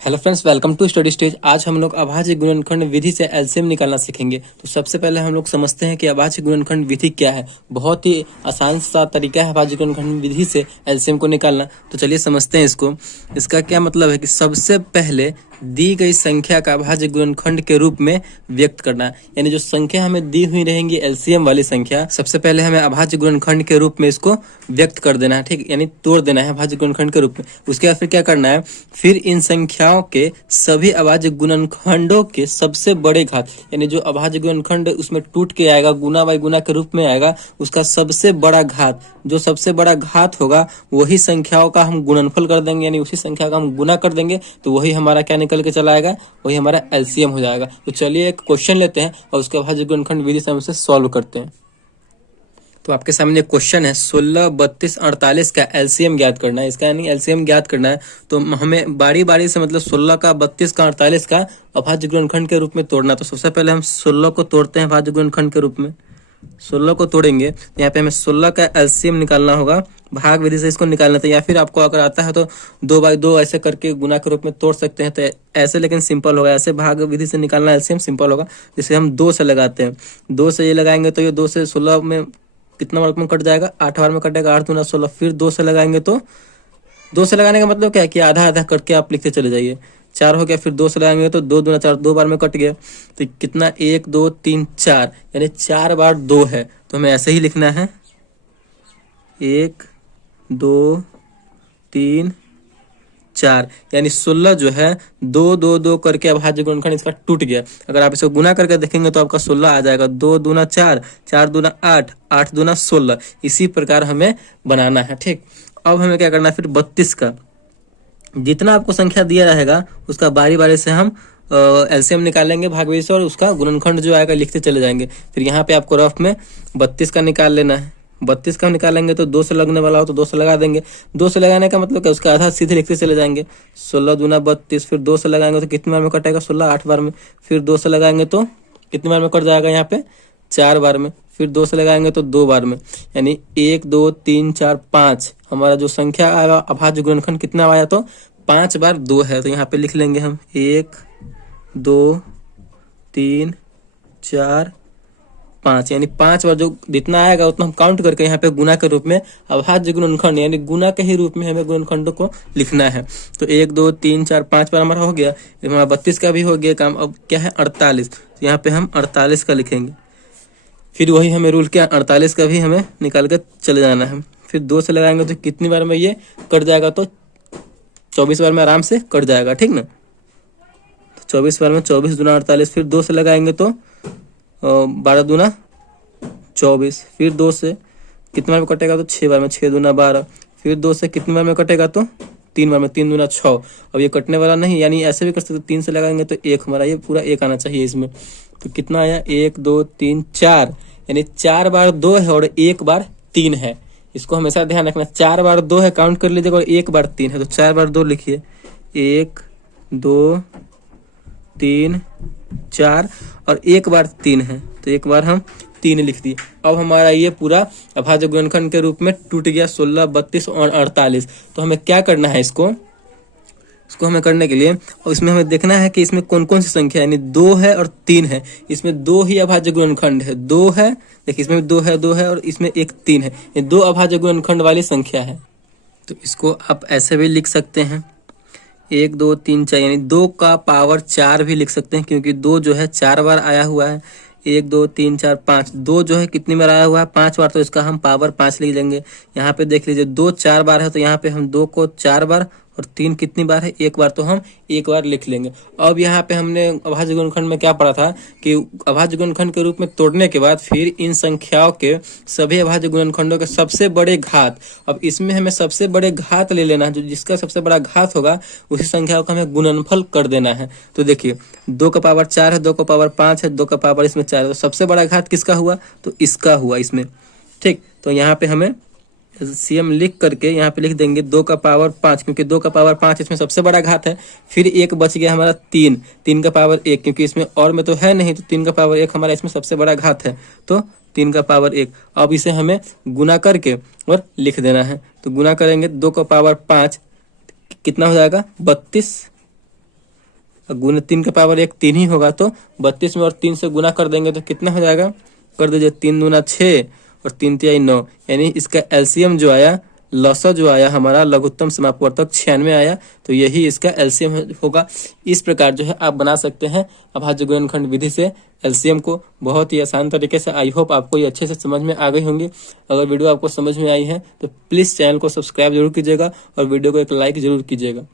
Hello friends, welcome to study stage. आज हम लोग अभाज्य गुणनखंड विधि से एलसीएम निकालना सीखेंगे। तो सबसे पहले हम लोग समझते हैं कि अभाज्य गुणनखंड विधि क्या है। बहुत ही आसान सा तरीका है अभाज्य गुणनखंड विधि से एलसीएम को निकालना। तो चलिए समझते हैं इसको। इसका क्या मतलब है कि सबसे पहले दी गई संख्या का अभाज्य गुणनखंड के रूप में व्यक्त करना है। यानी जो संख्या हमें दी हुई रहेंगी एलसीएम वाली संख्या, सबसे पहले हमें अभाज्य गुणनखंड के रूप में इसको व्यक्त कर देना है। ठीक, यानी तोड़ देना है अभाज्य गुणनखंड के रूप में। उसके बाद फिर क्या करना है, फिर इन संख्याओं के सभी अभाज्य गुणनखंडों के सबसे बड़े घात, यानी जो अभाज्य गुणनखंड उसमें टूट के आएगा, गुना बाई गुना के रूप में आएगा, उसका सबसे बड़ा घात, जो सबसे बड़ा घात होगा वही संख्याओं का हम गुणनफल कर देंगे, यानी उसी संख्या का हम गुना कर देंगे। तो वही हमारा क्या निकल के चला आएगा, वही हमारा एलसीएम हो जाएगा। तो चलिए एक क्वेश्चन लेते हैं और उसके अभाज्य गुणनखंड विधि से हम उसे सॉल्व करते हैं। तो आपके सामने क्वेश्चन है 16, 32, 48 का एलसीएम ज्ञात करना है। इसका यानी एलसीएम ज्ञात करना है तो हमें बारी बारी से मतलब 16 का, 32 का, 48 का अभाज्य गुणनखंड के रूप में तोड़ना। तो सबसे पहले हम 16 को तोड़ते हैं अभाज्य गुणनखंड के रूप में। 16 को तोड़ेंगे तो यहाँ पे हमें 16 का एलसीएम निकालना होगा। भाग विधि से इसको निकालना था, या फिर आपको अगर आता है तो 2/2 ऐसे करके गुना के रूप में तोड़ सकते हैं। तो ऐसे लेकिन सिंपल होगा, ऐसे भाग विधि से निकालना एलसीएम सिंपल होगा। जिसे हम 2 से लगाते हैं, 2 से ये लगाएंगे तो ये 2 से 16 में कितना बार में कट जाएगा, 8 बार में कटेगा, 8 दूना 16। फिर 2 से लगाएंगे तो 2 से लगाने का मतलब क्या है कि आधा आधा करके आप लिखते चले जाइए। 4 हो गया, फिर 2 से लगाएंगे तो 2 दूना 4, 2 बार में कट गया। तो कितना, 1 2 3 4, यानी 4 बार 2 है। तो हमें ऐसे ही लिखना है 1 2 3 4, यानी 16 जो है 2 2 2 करके अभाज्य गुणनखंड इसका टूट गया। अगर आप इसको गुना करके देखेंगे तो आपका 16 आ जाएगा। 2 दूना 4, 4 दूना 8, 8 दूना 16। इसी प्रकार हमें बनाना है। ठीक, अब हमें क्या करना है, फिर 32 का जितना आपको संख्या दिया रहेगा उसका बारी बारी से हम एलसीएम निकालेंगे भाग विधि से, और उसका गुणनखंड जो आएगा लिखते चले जाएंगे। फिर यहाँ पे आपको रफ में 32 का निकाल लेना है। 32 का निकालेंगे तो 2 से लगने वाला हो तो 2 से लगा देंगे। 2 से लगाने का मतलब क्या, उसका आधा सीधे लिखते चले जाएंगे। 16 दूना 32, फिर 2 से लगाएंगे तो कितनी बार में कटेगा, 16 8 बार में। फिर 2 से लगाएंगे तो कितनी बार में कट जाएगा, यहाँ पे 4 बार में। फिर 2 से लगाएंगे तो 2 बार में, यानी 1 2 3 4 5 हमारा जो संख्या आया अभाज्य गुणनखंड कितना आया, तो 5 बार 2 है। तो यहाँ पे लिख लेंगे हम 1 2 3 4 5, यानी 5 बार जो जितना आएगा उतना हम काउंट करके यहाँ पे गुना के रूप में अभाज्य गुणनखंड, यानी गुना के ही रूप में हमें गुणनखंडों को लिखना है। तो 1 2 3 4 5 बार हमारा हो गया। हमारा 32 का भी हो गया काम। अब क्या है, 48। तो यहाँ पे हम 48 का लिखेंगे। फिर वही हमें रूल क्या, 48 का भी हमें निकाल कर चले जाना है। फिर 2 से लगाएंगे तो कितनी बार में ये कट जाएगा, तो 24 बार में आराम से कट जाएगा। ठीक ना, तो 24 बार में 24 दूना 48। फिर 2 से लगाएंगे तो 12 दूना 24। फिर 2 से कितने बार में कटेगा, तो 6 बार में, 6 दूना 12। फिर 2 से कितनी बार में कटेगा, तो 3 बार में, 3 दूना 6। अब ये कटने वाला नहीं, यानी ऐसे भी कर सकते, 3 से लगाएंगे तो 1, हमारा ये पूरा 1 आना चाहिए इसमें। तो कितना आया, 1 2 3 4, यानी 4 बार 2 है और 1 बार 3 है। इसको हमेशा ध्यान रखना, 4 बार 2 है काउंट कर लीजिएगा, और 1 बार 3 है। तो 4 बार 2 लिखिए, 1 2 3 4, और 1 बार 3 है तो 1 बार हम 3 लिख दिए। अब हमारा ये पूरा अभाज्य गुणनखंड के रूप में टूट गया, 16 32 और 48। तो हमें क्या करना है, इसको हमें करने के लिए, और इसमें हमें देखना है कि इसमें कौन कौन सी संख्या, यानी 2 है और 3 है। इसमें 2 ही अभाज्य गुणनखंड है, 2 है, देखिए इसमें 2 है, 2 है, और इसमें एक 3 है। ये 2 अभाज्य गुणनखंड वाली संख्या है। तो इसको आप ऐसे भी लिख सकते हैं, 1 2 3 4, यानी 2 का पावर 4 भी लिख सकते हैं, क्योंकि 2 जो है 4 बार आया हुआ है। 1 2 3 4 5, 2 जो है कितनी बार आया हुआ है, 5 बार, तो इसका हम पावर 5 लिख लेंगे। यहाँ पे देख लीजिए 2 4 बार है, तो यहाँ पे हम 2 को 4 बार, और 3 कितनी बार है, 1 बार, तो हम 1 बार लिख लेंगे। अब यहाँ पे हमने अभाज्य गुणनखंड में क्या पढ़ा था कि अभाज्य गुणनखंड के रूप में तोड़ने के बाद फिर इन संख्याओं के सभी अभाज्य गुणनखंडों के सबसे बड़े घात, अब इसमें हमें सबसे बड़े घात ले लेना है। जो जिसका सबसे बड़ा घात होगा उसी संख्या को हमें गुणनफल कर देना है। तो देखिए 2 का पावर 4 है, 2 का पावर 5 है, 2 का पावर इसमें 4 है, तो सबसे बड़ा घात किसका हुआ, तो इसका हुआ इसमें। ठीक, तो यहाँ पे हमें सीएम लिख करके यहाँ पे लिख देंगे 2 का पावर 5, क्योंकि 2 का पावर 5 इसमें सबसे बड़ा घात है। फिर एक बच गया हमारा 3, 3 का पावर 1, क्योंकि इसमें और में तो है नहीं, तो 3 का पावर 1 हमारा इसमें सबसे बड़ा घात है, तो 3 का पावर 1। अब इसे हमें गुना करके और लिख देना है। तो गुना करेंगे 2 का पावर 5 कितना हो जाएगा, 32 और गुना 3 का पावर 1 3 ही होगा, तो 32 में और 3 से गुना कर देंगे तो कितना हो जाएगा, कर दीजिए 3 दूना 6 और 3 तिहाई 9, यानी इसका एलसीएम जो आया, लसा जो आया हमारा लघुत्तम समापवर्तक 96 आया, तो यही इसका एलसीएम होगा। इस प्रकार जो है आप बना सकते हैं अभाज्य गुणनखंड विधि से एलसीएम को बहुत ही आसान तरीके से। आई होप आपको ये अच्छे से समझ में आ गई होंगी। अगर वीडियो आपको समझ में आई है तो प्लीज़ चैनल को सब्सक्राइब जरूर कीजिएगा और वीडियो को एक लाइक जरूर कीजिएगा।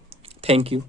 Thank you.